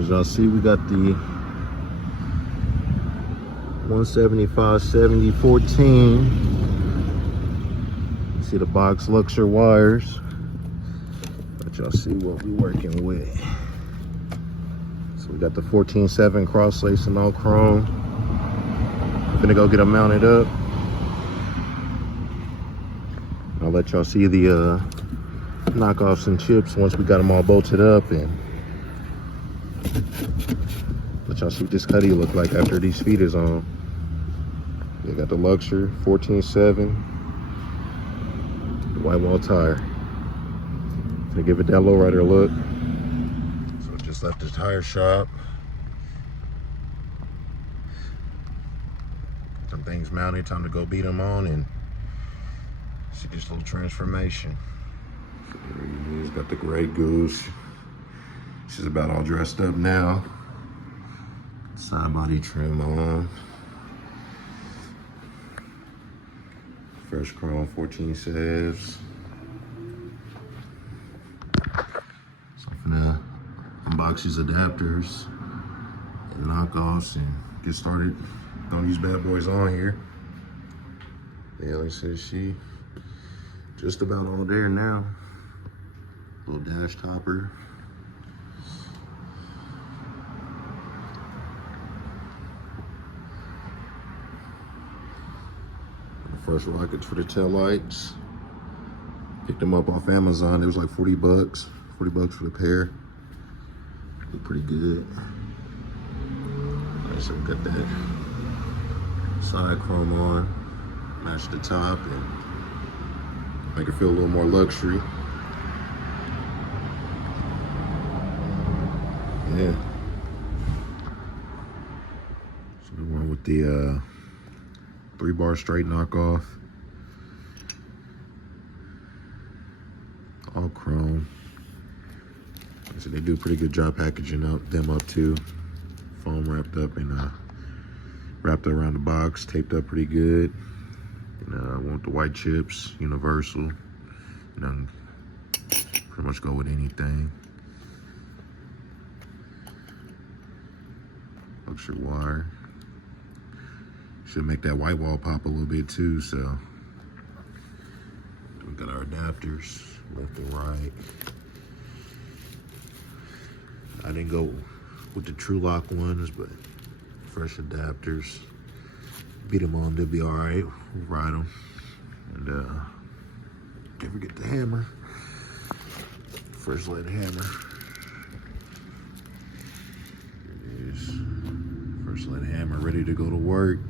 So as y'all see, we got the 175 70 14. See the box Luxor wires. Let y'all see what we working with. So we got the 14.7 Crosslaced and all chrome. Gonna go get them mounted up. I'll let y'all see the knockoffs and chips once we got them all bolted up, and let y'all see what this cutty look like after these feet is on. They got the Luxor 14.7, the white wall tire. Gonna give it that Lowrider look. So just left the tire shop. Some things mounted, time to go beat them on and see this little transformation. So there he is, got the gray Goose. She's about all dressed up now. Side body trim on. Fresh chrome 14 saves. So I'm gonna unbox these adapters and knockoffs and get started throwing these bad boys on here. Yeah, like I said, she just about all there now. Little dash topper. First rockets for the tail lights. Picked them up off Amazon. It was like 40 bucks. 40 bucks for the pair. Look pretty good. Alright, so we got that side chrome on. Match the top and make it feel a little more luxury. Yeah. So we went with the 3-bar straight knockoff. All chrome. So they do a pretty good job packaging them up too. Foam wrapped up and wrapped around the box, taped up pretty good. And I want the white chips, universal. You know, pretty much go with anything. Luxor wire. Should make that white wall pop a little bit too, so. We got our adapters, left and right. I didn't go with the True Lock ones, but fresh adapters. Beat them on, they'll be all right. We'll ride them. And can't forget the hammer. First lead hammer. Here it is. First lead hammer, ready to go to work.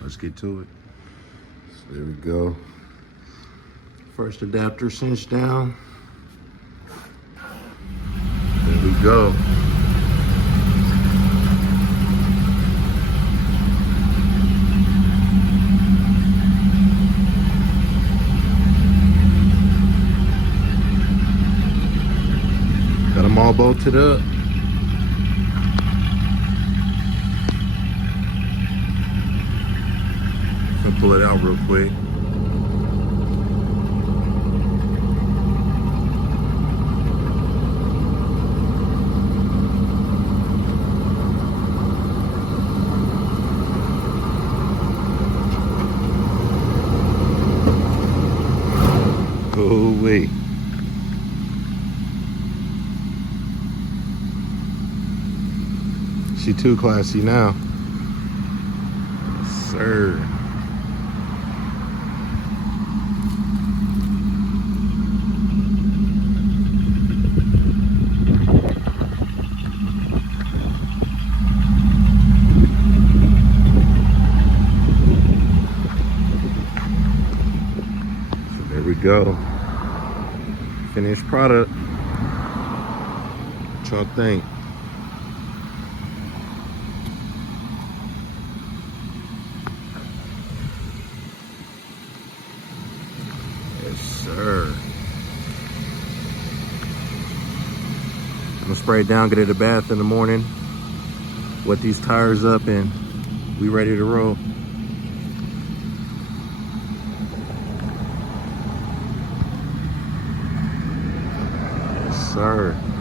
Let's get to it. So there we go. First adapter cinched down. There we go. Got them all bolted up. I'll pull it out real quick. Oh wait. She too classy now. Yes, sir. There we go. Finished product. What y'all think? Yes, sir. I'm gonna spray it down, get it a bath in the morning, wet these tires up, and we ready to roll. sir.